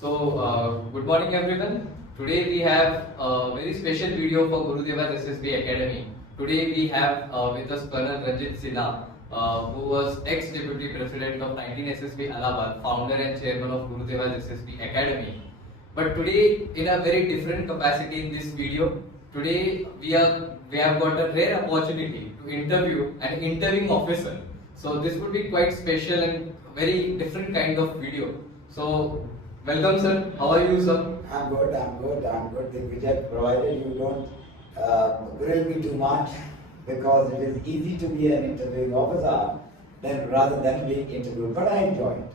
Good morning everyone. Today we have a very special video for GURUDEVA'S SSB Academy. Today we have with us Colonel Sila, who was ex-deputy president of 19 SSB Allahabad, founder and chairman of GURUDEVA'S SSB Academy. But today, in a very different capacity in this video, today we have got a rare opportunity to interview an interviewing officer. So this would be quite special and very different kind of video. So welcome sir. How are you sir? I'm good. Digvijay, provided you don't grill me too much, because it is easy to be an interviewing officer rather than being interviewed. But I enjoy it.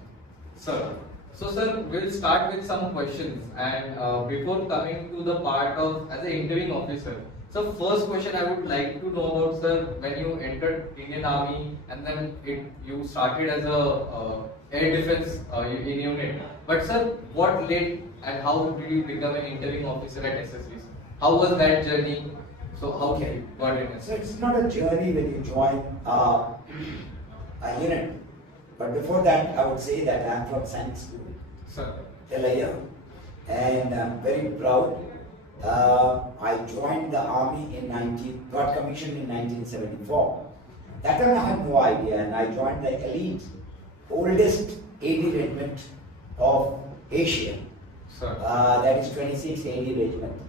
Sir. So sir, we'll start with some questions, and before coming to the part of as an interviewing officer. So first question I would like to know about sir, when you entered Indian Army and then you started as a air defense in unit. But sir, what led and how did you become an interviewing officer at SSB? How was that journey? So how did you got in? So it's not a journey when you join a unit. But before that, I would say that I'm from Science School, Sir. till a year, and I'm very proud. I joined the army got commissioned in 1974. That time I had no idea, and I joined the elite, oldest AD regiment of Asia. Sir. That is 26 AD regiment,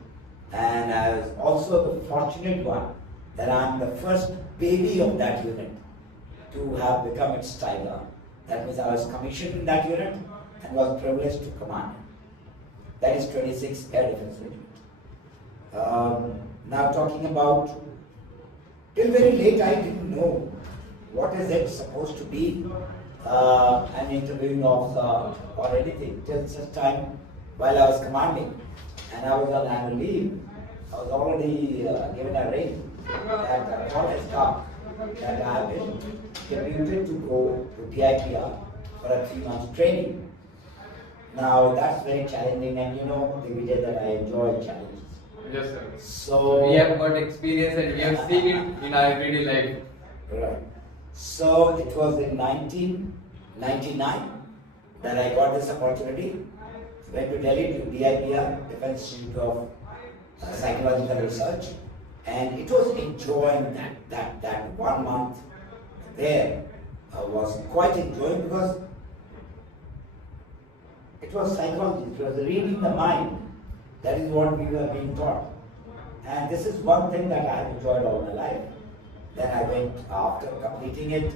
and I was also the fortunate one that I'm the first baby of that unit to have become its tiger. That means I was commissioned in that unit and was privileged to command. That is 26 Air Defense Regiment. Now talking about, till very late I didn't know what is it supposed to be, an interviewing officer or anything, till such time while I was commanding and I was on annual leave. I was already given a ring that all has come, that I have been deputed to go to DIPR for a 3-month training. Now that's very challenging, and you know, Digvijay, that I enjoy challenges. Yes sir. So we have got experience and we have seen it in our everyday life. Right. So it was in 1999 that I got this opportunity. Went to Delhi to DIPR, Defense Institute of Psychological Research, and it was enjoying that 1 month there. I was quite enjoying because it was psychology, it was reading the mind. That is what we were being taught. And this is one thing that I have enjoyed all my life. Then I went, after completing it,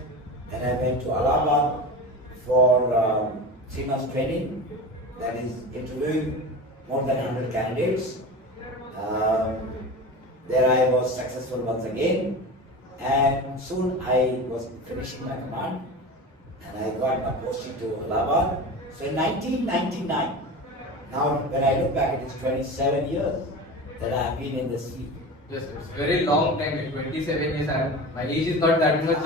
then I went to Allahabad for 3 months training. That is interviewing more than 100 candidates. There I was successful once again. And soon I was finishing my command and I got my posting to Allahabad. So in 1999, now when I look back, it is 27 years that I have been in this field. Yes, it's very long time, 27 years, and my age is not that much.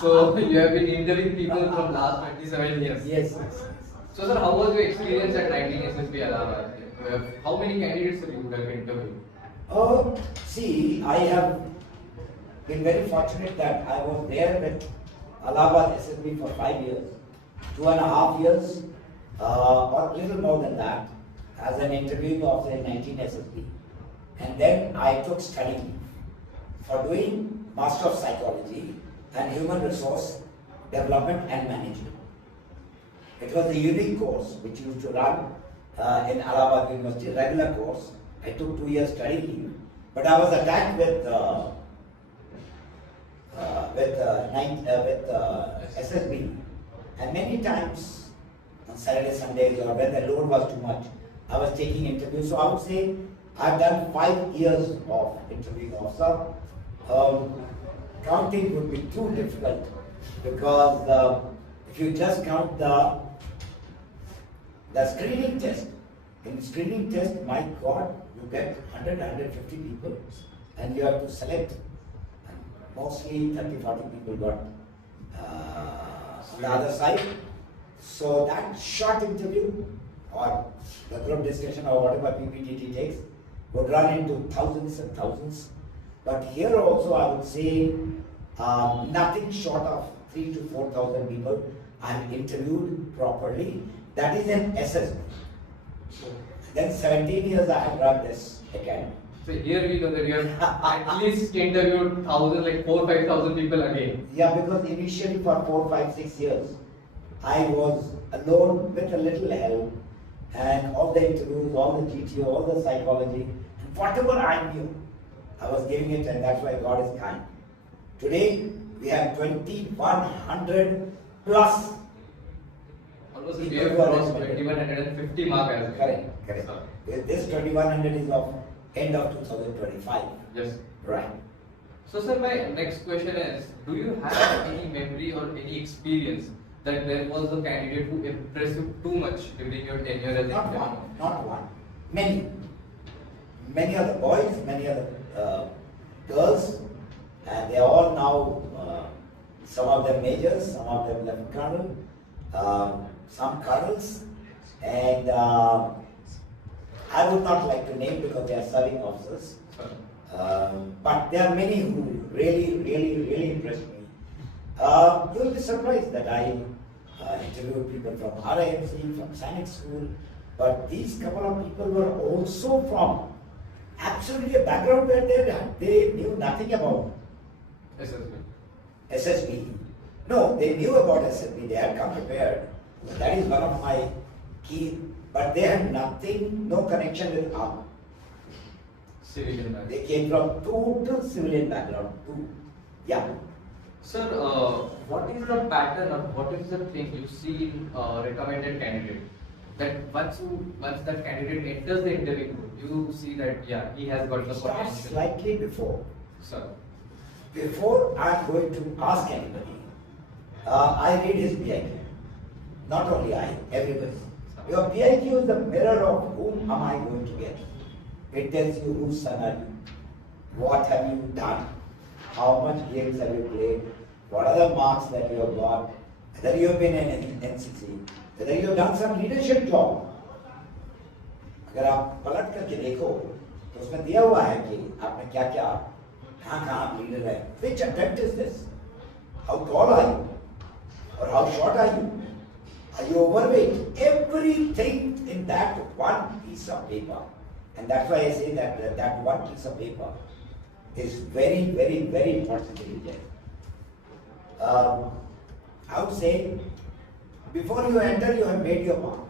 So you have been interviewing people from last 27 years. Yes. So sir, how was your experience at 19 SSB Allahabad? How many candidates you would have interviewed? See, I have been very fortunate that I was there with Allahabad SSB for 5 years, 2.5 years, or a little more than that, as an interviewing officer in 19 SSB. And then I took study leave for doing Master of Psychology and Human Resource Development and Management. It was a unique course which used to run in Allahabad University, regular course. I took 2 years study leave, but I was attacked with SSB, and many times on Saturday, Sundays, or when the load was too much, I was taking interviews. So I would say I've done 5 years of interviewing officer. Counting would be too difficult, because if you just count the screening test, in screening test, my God, you get 150 people and you have to select. And mostly 30-40 people got on the other side. So that short interview or the group discussion or whatever PPTT takes would run into thousands and thousands. But here also I would say nothing short of 3,000 to 4,000 people I have interviewed properly. That is an SSB. Then 17 years I have run this academy. So here we know that you have at least interviewed thousand, like 4-5,000 people again. Yeah, because initially for 4, 5, 6 years, I was alone with a little help, and all the interviews, all the GTO, all the psychology, and whatever I knew, I was giving it, and that's why God is kind. Today, we have 2,100 plus. Almost we have crossed 2,150 mark as well. Correct, correct. This 2,100 is of end of 2025. Yes. Right. So sir, my next question is, do you have any memory or any experience that there was a candidate who impressed you too much during your tenure as Not examiner? one, not one. Many. Many of the boys, many of the girls, and they are all now, some of them majors, some of them lieutenant colonel, some colonels, and I would not like to name because they are serving officers. But there are many who really impressed me. You will be surprised that I interviewed people from RIMC, from Sanic School, but these couple of people were also from absolutely a background where they knew nothing about SSB. SSB. No, they knew about SSB, they had come prepared. That is one of my key, but they had nothing, no connection with army. Civilian background. They came from total civilian background too. Yeah. Sir, what is the pattern or what is the thing you see in recommended candidate? That once that candidate enters the interview, you see that yeah, he has got the Start potential. slightly before. Sir. Before I am going to ask anybody, I read his PIQ. Not only I, everybody. Your PIQ is the mirror of whom am I going to get. It tells you whose son are you, what have you done, how much games have you played, what are the marks that you have got, whether you have been in NCC, whether you have done some leadership job. अगर आप पलट करके देखो तो उसमें दिया हुआ है कि आपने क्या क्या कहाँ आप लीडर है. Which attempt is this? How tall are you? Or how short are you? Are you overweight? Everything in that one piece of paper. And that's why I say that that one piece of paper is very important to reject. I would say, before you enter, you have made your mark.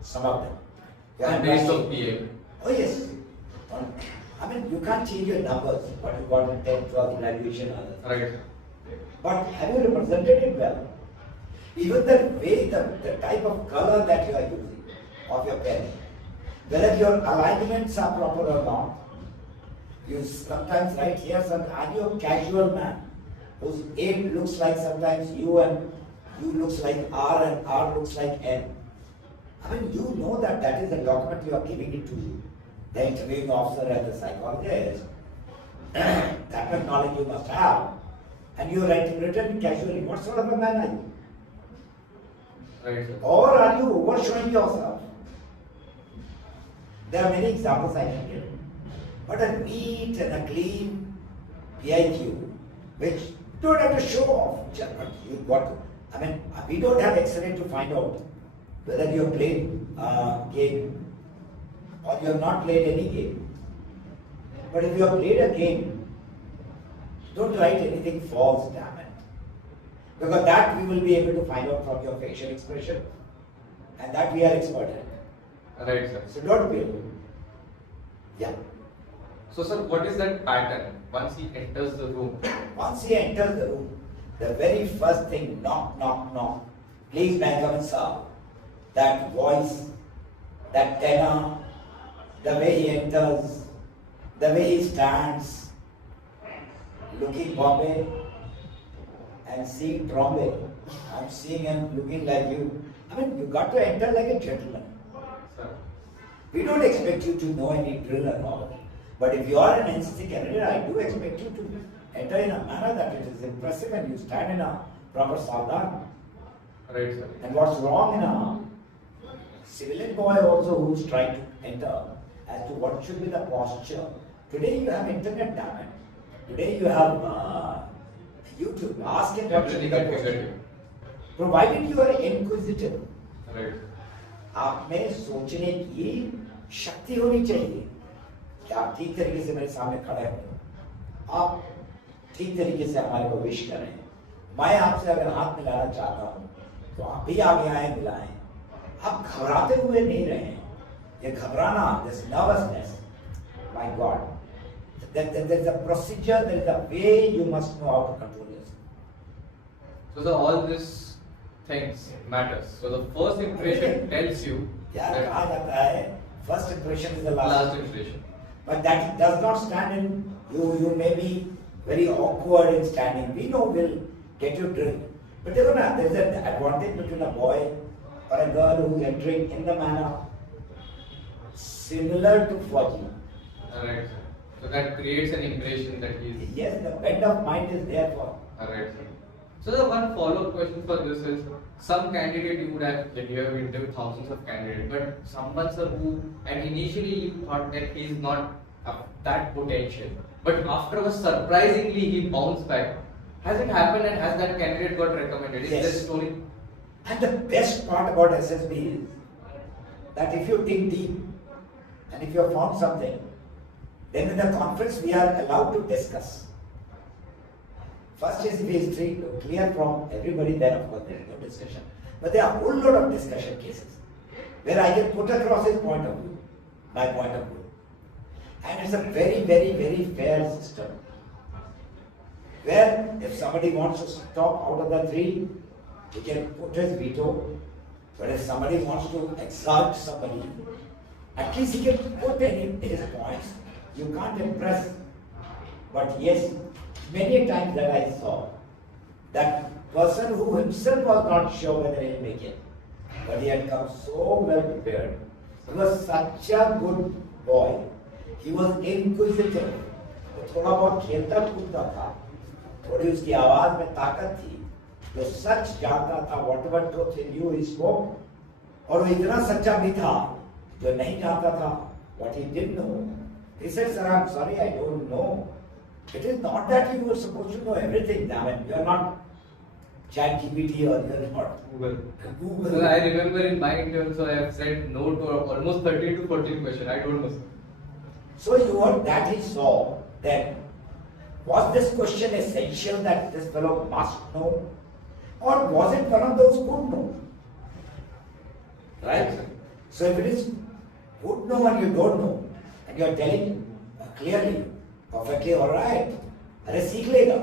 Some of them. You have Based done- on PA. Oh yes. I mean, you can't change your numbers, what you got in 10, 12, graduation, others. Right. But have you represented it well? Even the way, the type of color that you are using of your pen, whether your alignments are proper or not. You sometimes write here, are you a casual man whose A looks like sometimes U and U looks like R and R looks like N? I mean, you know that is the document you are giving it to the interviewing officer and the psychologist. That much knowledge you must have. And you are written casually. What sort of a man are you? Right, sir. Or are you overshowing yourself? There are many examples I can give. But a neat and a clean PIQ, which you don't have to show off. But you got to, I mean, we don't have X-ray to find out whether you have played a game or you have not played any game. But if you have played a game, don't write anything false, damn it. Because that we will be able to find out from your facial expression. And that we are expert at. Right, sir. So don't be able. Yeah. So, sir, what is that pattern once he enters the room? Once he enters the room, the very first thing, knock, knock, knock. Please, may I come in, sir? That voice, that tenor, the way he enters, the way he stands, looking Bombay and seeing Bombay. I'm seeing him looking like you. I mean, you got to enter like a gentleman. Sir. We don't expect you to know any drill and all. But if you are an NCC candidate, I do expect you to enter in a manner that it is impressive and you stand in a proper sardar. Right, sir. And what's wrong in a civilian boy also who's trying to enter as to what should be the posture. Today you have internet, damn it. Today you have YouTube. Ask him what should be the posture. Provided you are inquisitive. Right. आप में सोचने की शक्ति होनी चाहिए कि आप ठीक तरीके से मेरे सामने खड़े हो, आप ठीक तरीके से हमारे को विश करें। मैं आपसे अगर हाथ मिलाना चाहता हूँ तो आप भी आगे आए, मिलाएं। आप घबराते हुए नहीं रहे। ये घबराना, this nervousness, my God, there is a procedure, there is a way you must know how to control yourself. So all these things matters. So the first impression tells you यार that कहा जाता है first impression is the last impression. But that does not stand in you. You may be very awkward in standing. We know we'll get you drilled. But there is an advantage between a boy or a girl who is entering in the manner similar to Fauji. Alright, sir. So that creates an impression that he is. Yes, the bent of mind is there for. Alright, sir. So the one follow-up question for this is, some candidate you would have, like you have interviewed thousands of candidates, but someone, sir, who, and initially you thought that he is not that potential, but afterwards surprisingly he bounced back. Has it happened and has that candidate got recommended? Is Yes. this story? And the best part about SSB is that if you dig deep and if you have found something, then in the conference we are allowed to discuss. First is if he is clear from everybody, then of course there is no discussion. But there are a whole lot of discussion cases where I can put across his point of view, my point of view. And it's a very, very, very fair system. Where if somebody wants to stop out of the three, he can put his veto. But if somebody wants to exalt somebody, at least he can put in his points. You can't impress. But yes, many times that I saw, that person who himself was not sure whether he'll make it, but he had come so well prepared. He was such a good boy. He was inquisitive. वो थोड़ा बहुत खेलता कूदता था, थोड़ी उसकी आवाज में ताकत थी, जो सच जानता था, whatever truth he knew he spoke, और वो इतना सच्चा भी था, जो नहीं जानता था, what he didn't know. He said, sir, I'm sorry, I don't know. It is not that you were supposed to know everything. I mean, you are not ChatGPT or you are not Google. So I remember in my interview, so I have said no to almost 13 to 14 questions. I don't know. So you what that he saw, then was this question essential that this fellow must know, or was it one of those good know? Right? So if it is good know and you don't know, and you are telling clearly, perfectly all right, अरे सीख लेगा.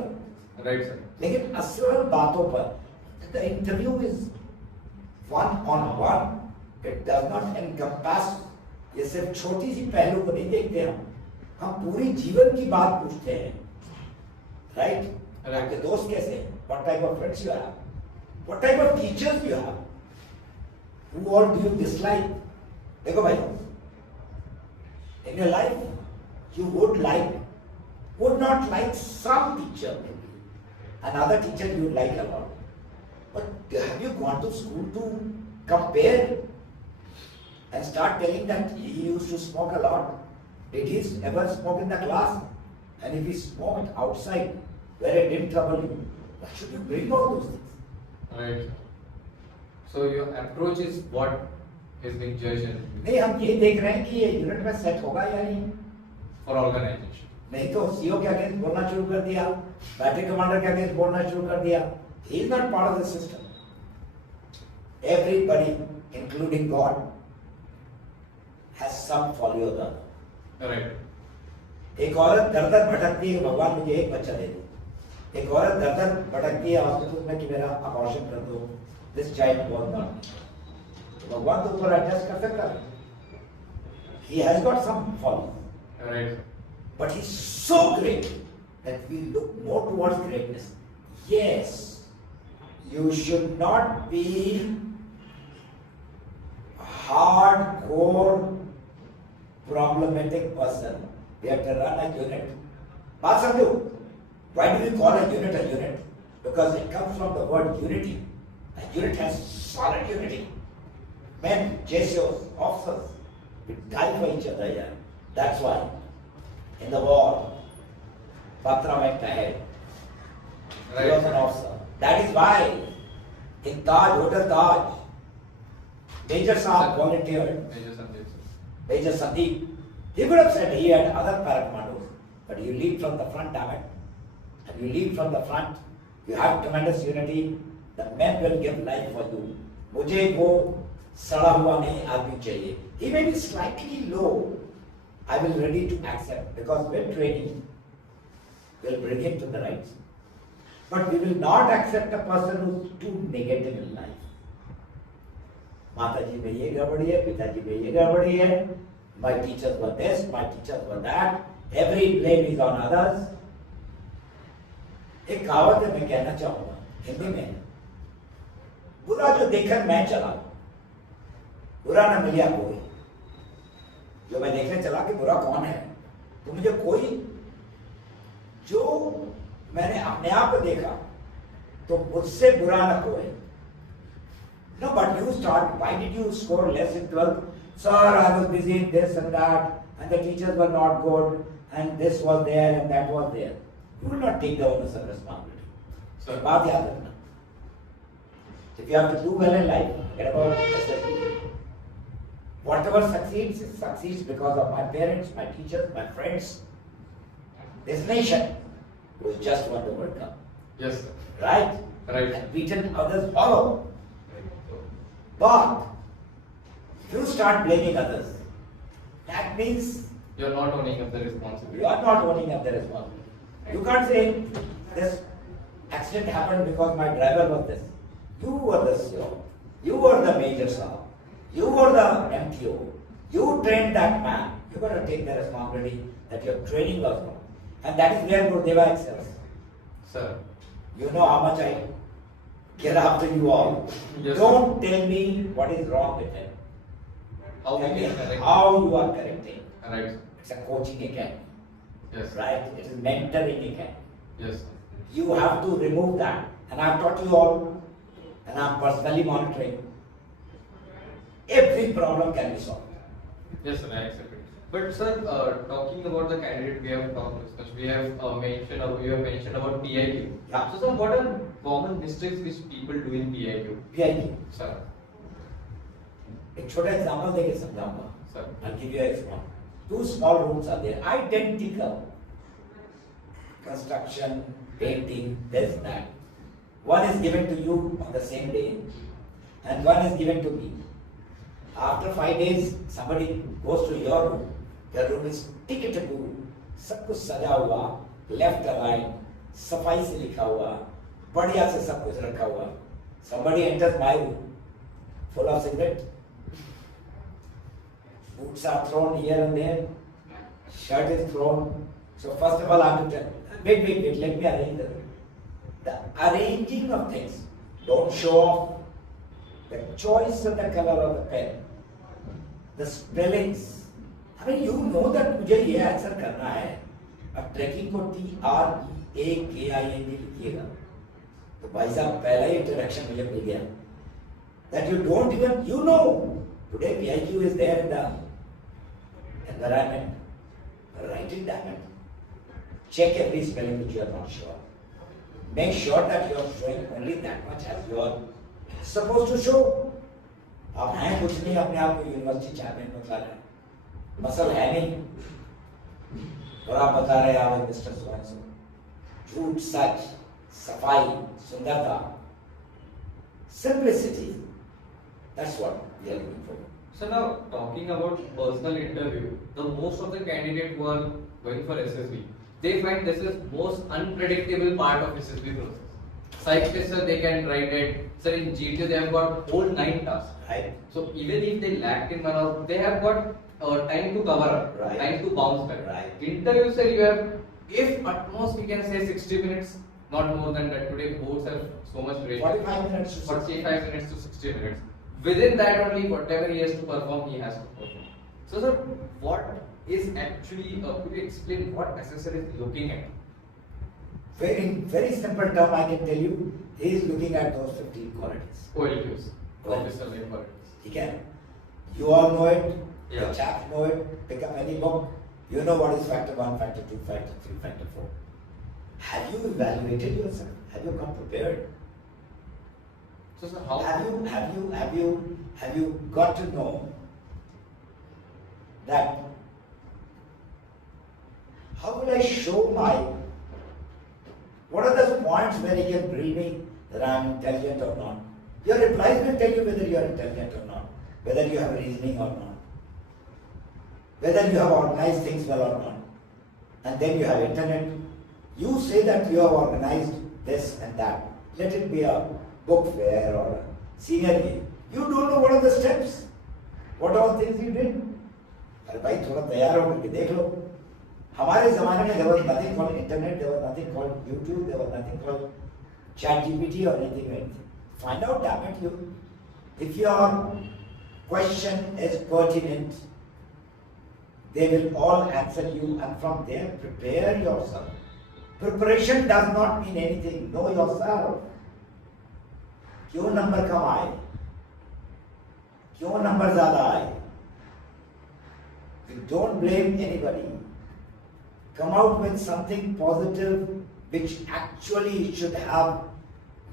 Right, sir. लेकिन असल बातों पर, the interview is one on one. It does not encompass. ये सिर्फ छोटी सी पहलू को नहीं देखते हम पूरी जीवन की बात पूछते हैं. राइट? आपके दोस्त कैसे हैं? What type of friends you have? What type of teachers you have? Who all do you dislike? देखो भाई, in your life you would not like some teacher maybe, another teacher you would like a lot. But have you gone to school to compare and start telling that he used to smoke a lot? Did he ever smoke in the class? And if he smoked outside where it didn't trouble you, why should you bring all those things? Right. So your approach is what is being judged in नहीं, हम ये देख रहे हैं कि ये unit में set होगा या नहीं. for organization. नहीं तो सीओ के अगेंस्ट बोलना शुरू कर दिया, बैटरी कमांडर के अगेंस्ट बोलना शुरू कर दिया. He is not part of the system. Everybody, including God, has some folly or the other. Right. एक औरत दर दर भटकती है, भगवान मुझे एक बच्चा दे दो. एक औरत दर दर भटकती है हॉस्पिटल में कि मेरा अबॉर्शन कर दो, दिस चाइल्ड वाज नॉट. भगवान तो ऊपर एडजस्ट कर सकता है. He has got some folly. Right. But he's so great that we look more towards greatness. Yes, you should not be hardcore problematic person. We have to run a unit. बात समझो. Why do we call a unit? Because it comes from the word unity. A unit has solid unity. Men, JCOs, officers, we die for each other here. That's why in the war, Batra went ahead. He was an officer. That is why in Taj, Hotel Taj, Major Saab volunteered. Major Sandeep, sir. Major Sandeep. He could have said he had other paracommandos, but you lead from the front, damn it. And you lead from the front. You have tremendous unity. The men will give life for you. मुझे वो सड़ा हुआ नहीं आदमी चाहिए. He may be slightly low. I will ready to accept because with training, we'll bring him to the right. But we will not accept a person who's too negative in life. Mataji में ये गड़बड़ी है, पिताजी में ये गड़बड़ी है. My teachers were this, my teachers were that. Every blame is on others. एक कहावत है मैं कहना चाहूँगा हिंदी में. बुरा जो देखकर मैं चला, बुरा न मिला कोई. जो मैं देखने चला कि बुरा कौन है, तो मुझे कोई जो मैंने अपने आप को देखा तो मुझसे बुरा न कोई. No, but you start. Why did you score less in 12th? Sir, I was busy in this and that, and the teachers were not good, and this was there and that was there. You will not take the onus of responsibility. So, बात याद रखना. If you have to do well in life, forget about SSB. Whatever succeeds, it succeeds because of my parents, my teachers, my friends. This nation was just won the World Cup. Yes, sir. Right? Right. And beaten others follow. But if you start blaming others, that means You're not owning up the responsibility. you are not owning up the responsibility. You can't say this accident happened because my driver was this. You were the CEO. You were the major star. You were the MTO. You trained that man. You got to take the responsibility that your training was wrong. And that is where Gurudeva excels. Sir. You know how much I get after you all. Yes, Don't tell me what is wrong with him. How we Tell me can correct. how you are correcting. Right. It's a coaching academy. Yes. Right? It is mentoring academy. Yes. You have to remove that. And I've taught you all, and I'm personally monitoring. Every problem can be solved. Yes, sir, I accept it. But sir, talking about the candidate, we have talked, we have mentioned about PIQ. Yeah. So sir, what are common mistakes which people do in PIQ? PIQ. Sir. एक छोटा example देके समझाऊंगा. Sir. I'll give you an example. Two small rooms are there, identical. Construction, painting, this, that. One is given to you on the same day, and one is given to me. After 5 days, somebody goes to your room. The room is ticketable, सब कुछ सजा हुआ, left aligned, सफाई से लिखा हुआ, बढ़िया से सब कुछ रखा हुआ. Somebody enters my room, full of cigarette. Boots are thrown here and there. Shirt is thrown. So first of all, I have to tell. Wait. Let me arrange the arranging of things. Don't show off. The choice of the color of the pen. The spellings. I mean, you know that मुझे ये answer करना है. अब trekking को TREAKING लिखिएगा. तो भाई साहब पहला ही इंट्रोडक्शन मुझे मिल गया. That you don't even, you know. Today PIQ is there in the environment. Write it down. Check every spelling which you are not sure. Make sure that you are showing only that much as you are supposed to show. आप हैं कुछ नहीं, अपने आप को university champion बता रहे हैं. मसल है नहीं. और आप बता रहे हैं आप मिस्टर सोएंसो. झूठ, सच, सफाई, सुंदरता, simplicity. That's what we are looking for. So now talking about personal interview, the most of the candidates who are going for SSB, they find this is most unpredictable part of SSB process. Psych test, sir, they can write it. Sir, in GT they have got whole 9 tasks. Right. So even if they lacked in one of, they have got time to cover up, Right. time to bounce back. Right. Interview, sir, you have, if at most we can say 60 minutes, not more than that. Today boards have so much ratio. 45 minutes to 45 minutes to 60 minutes. Within that only, whatever he has to perform, he has to perform. So sir, what is actually, could you explain what assessor is looking at? Very simple term I can tell you. He is looking at those 15 qualities. OLQs, Well, officer like qualities. He can. You all know it. Yeah. The chaps know it. Pick up any book. You know what is factor 1, factor 2, factor 3, factor 4. Have you evaluated yourself? Have you come prepared? So sir, how? Have you got to know that how will I show what are the points where he can bring me that I am intelligent or not? Your replies will tell you whether you are intelligent or not, whether you have reasoning or not, whether you have organized things well or not. And then you have internet. You say that you have organized this and that. Let it be a book fair or a senior game. You don't know what are the steps. What all things you did. अरे भाई थोड़ा तैयार हो करके देख लो. हमारे ज़माने में there was nothing called internet, there was nothing called YouTube, there was nothing called ChatGPT or anything. Find out, damn it, you. If your question is pertinent, they will all answer you, and from there prepare yourself. Preparation does not mean anything. Know yourself. क्यों number कम आए? क्यों number ज़्यादा आए? Don't blame anybody. Come out with something positive which actually should have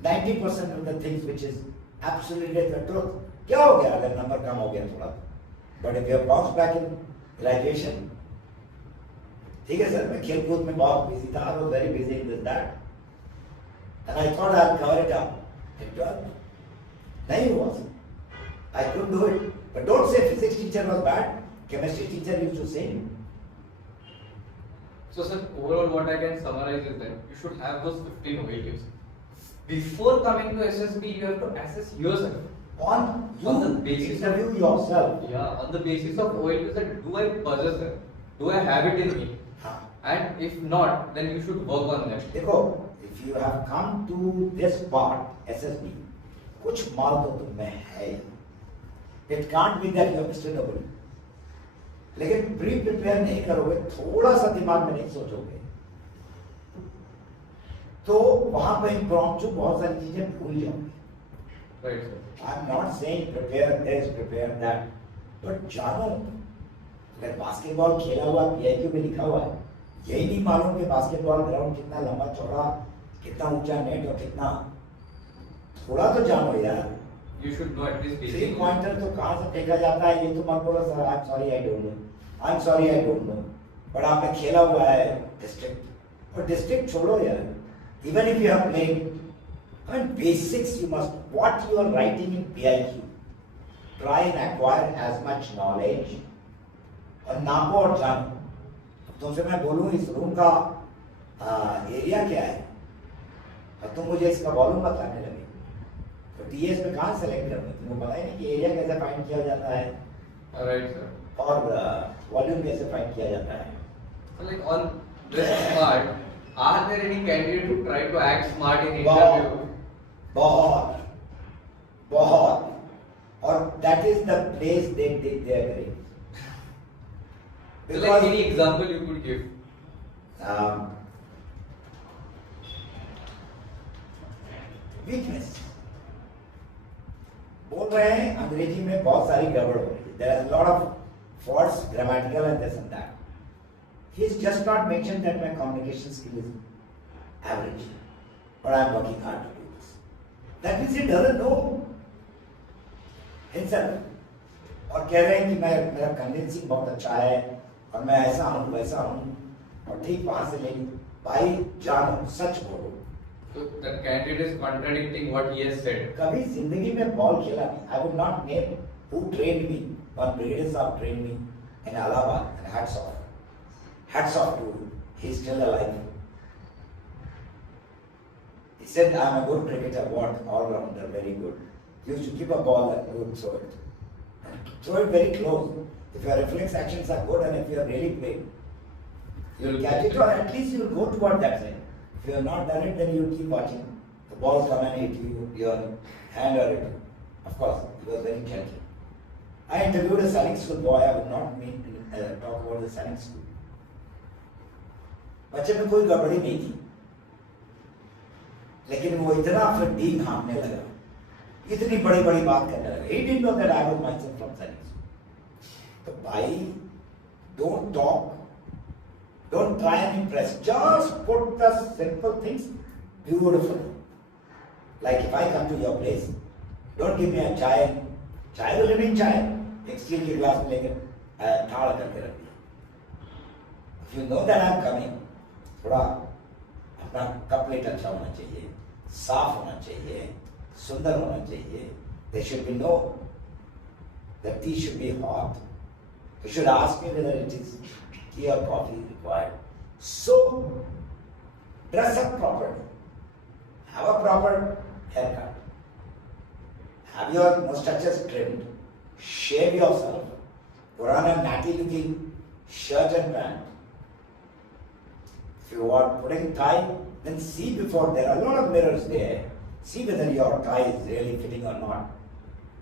90% of the things which is absolutely the truth. क्या हो गया अगर number कम हो गया थोड़ा? But if you have bounced back in graduation, ठीक है सर मैं खेल कूद में बहुत busy था. I was very busy in this that, and I thought I'll cover it up. It was नहीं हुआ. I couldn't do it. But don't say physics teacher was bad. Chemistry teacher used to say. So sir, overall what I can summarize is that you should have those 15 objectives. Before coming to SSB, you have to assess yourself. On the basis interview yourself. Yeah, on the basis of OLQs, that do I possess them? Do I have it in me? And if not, then you should work on them. देखो, if you have come to this part, SSB, कुछ माल तो तुम में है. It can't be that you are Mr. Double. लेकिन pre prepare नहीं करोगे, थोड़ा सा दिमाग में नहीं सोचोगे, तो वहां पर इम्प्रॉम्प्टू बहुत सारी चीजें भूल जाओगे. Right, sir. I'm not saying prepare this, prepare that, but जानो. अगर बास्केटबॉल खेला हुआ PIQ में लिखा हुआ है, यही नहीं मालूम कि बास्केटबॉल ग्राउंड कितना लंबा चौड़ा, कितना ऊंचा नेट और कितना, थोड़ा तो जानो यार. You should know at least basic. 3 pointer तो कहाँ से फेंका जाता है ये तो मत बोलो sir. I'm sorry I don't know. I'm sorry I don't know. but आपने खेला हुआ है डिस्ट्रिक्ट, और डिस्ट्रिक्ट छोड़ो यार. Even if you have played, I mean basics you must, what you are writing in PIQ, try and acquire as much knowledge. और नापो और जानो. तुमसे मैं बोलूँ इस रूम का एरिया क्या है और तुम मुझे इसका वॉल्यूम बताने लगे, तो टीएस में कहाँ सेलेक्ट करोगे? तुम्हें पता ही नहीं कि एरिया कैसे फाइंड किया जाता है. Alright, sir. और वॉल्यूम कैसे फाइंड किया जाता है. So like on this part, are there any candidates who try to act smart in interview? बहुत बहुत, और that is the place they did their grade. So like any example you could give? Weakness बोल रहे हैं अंग्रेजी में बहुत सारी गड़बड़ हो रही है. There are lot of faults, grammatical and this and that. He is just not mention that my communication skill is average, but I am working hard to do this. That means he doesn't know himself, और कह रहे हैं कि मेरा convincing बहुत अच्छा है और मैं ऐसा हूँ वैसा हूँ, और ठीक वहां से ले ली. भाई जानो, सच बोलो. So the candidate is contradicting what he has said. कभी जिंदगी में बॉल खेला नहीं. I would not name who trained me. One Brigadier Saab trained me in Allahabad, and hats off. Hats off to him. He's still alive. He said, I'm a good cricketer, what? All-rounder, very good. He used to keep a ball and he would throw it. And throw it very close. If your reflex actions are good and if you are really played, you will catch it, or at least you will go toward that side. If you have not done it, then you will keep watching. The ball come and hit you, your hand or it. Of course, he was very gentle. I interviewed a sailing school boy. I would not talk about the sailing school. बच्चे में कोई गड़बड़ी नहीं थी, लेकिन वो इतना फिर डीप भागने लगा, इतनी बड़ी बड़ी बात करने लगा. He didn't know that I was myself from sailing school. तो भाई, don't talk. Don't try and impress. Just put the simple things beautifully. Like if I come to your place Don't give me a chai. Chai will remain chai. एक steel के glass में लेकर ठाड़ा करके रख दिया. If you know that I'm coming, थोड़ा अपना cup plate अच्छा होना चाहिए, साफ होना चाहिए, सुंदर होना चाहिए. There should be no. The tea should be hot. You should ask me whether it is tea or coffee required. So, dress up properly. Have a proper haircut. Have your mustaches trimmed. Shave yourself. Put on a natty looking shirt and pant. If you are putting tie, then see before. There are a lot of mirrors there. See whether your tie is really fitting or not.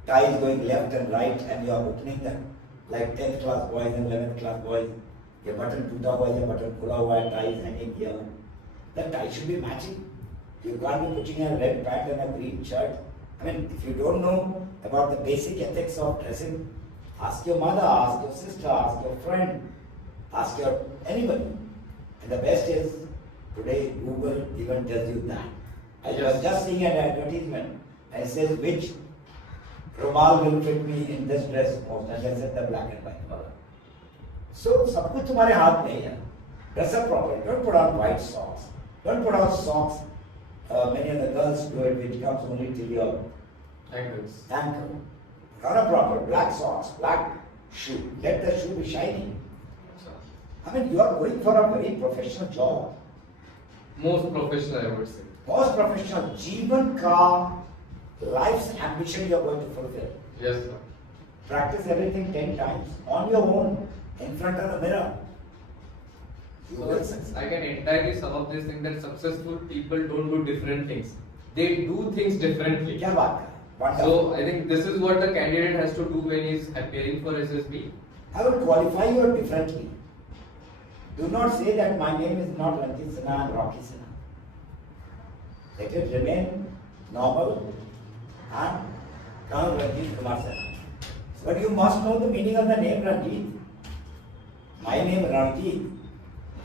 Tie is going left and right and you are opening them like 10th class boys and 11th class boys. Your button टूटा हुआ है, your button खुला हुआ है, tie is hanging here. The tie should be matching. You can't be putting a red pant and a green shirt. I mean, if you don't know about the basic ethics of dressing, ask your mother, ask your sister, ask your friend, ask your anybody. And the best is, today Google even tells you that. I was just seeing an advertisement and it says which rumal will fit me in this dress most, and I said the black and white color. So, सब कुछ तुम्हारे हाथ में है. Dress up properly. Don't put on white socks. Don't put on socks. Many of the girls do it, which comes only till your ankles. Ankle. Put on a proper black socks, black shoe. Let the shoe be shiny. I mean, you are going for a very professional job. Most professional, I would say. Most professional. जीवन का life's ambition you are going to fulfill. Yes, sir. Practice everything 10 times on your own in front of the mirror. You So will succeed. I can entirely sum up this thing that successful people don't do different things. They do things differently. क्या बात कर? Wonderful. So I think this is what the candidate has to do when he is appearing for SSB. I will qualify you differently. Do not say that my name is not Ranjit Sinha and Rocky Sinha. Let it remain normal and come Ranjit Kumar Sinha. But you must know the meaning of the name Ranjit. My name Ranjit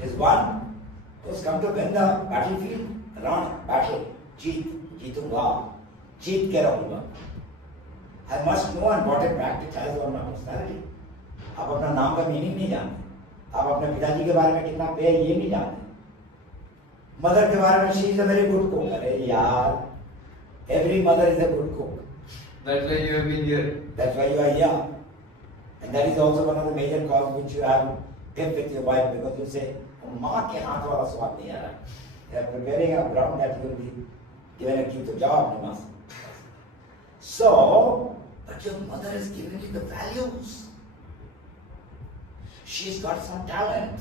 is one who's come to win the battlefield, run, battle, jeetunga, jeet ke rahunga. I must know and what it practices on my personality. आप अपना नाम का meaning नहीं जानते, आप अपने पिताजी के बारे में कितना पे है ये नहीं जानते, मदर के बारे में she is a very good cook. अरे यार, every mother is a good cook. That's why you have been here. That's why you are here. And that is also one of the major causes which you have kept with your wife, because you say, माँ के हाथ वाला स्वाद नहीं आ रहा. They are preparing a ground that will be given a key to job, you must. So, but your mother has given you the values. She's got some talent.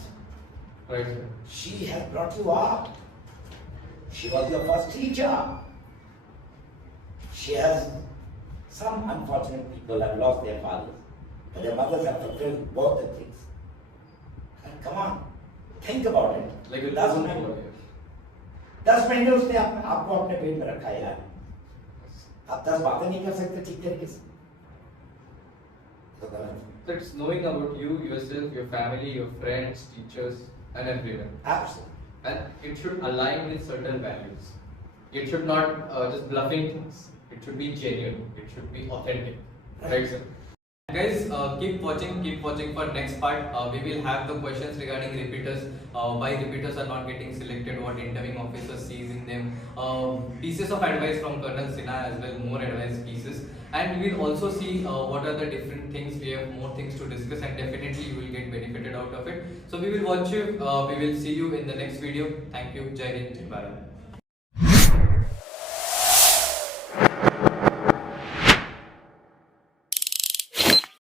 Right, sir. She has brought you up. She was your first teacher. She has, some unfortunate people have lost their fathers, but their mothers have fulfilled both the things. And come on, think about it. Like a 10 महीने 10 महीने उसने आपको अपने पेट में रखा है यार. आप 10 बातें नहीं कर सकते ठीक तरीके से, तो गलत है. So it's knowing about you, yourself, your family, your friends, teachers, and everyone. Absolutely. And it should align with certain values. It should not just bluffing things. It should be genuine. It should be authentic. Right, sir? Guys, keep watching for next part. We will have the questions regarding repeaters, why repeaters are not getting selected, what interviewing officer sees in them, pieces of advice from Colonel Sinha as well, more advice pieces, and we will also see what are the different things. We have more things to discuss, and definitely you will get benefited out of it. So we will watch you. We will see you in the next video. Thank you. Jai Hind, Jai Bharat.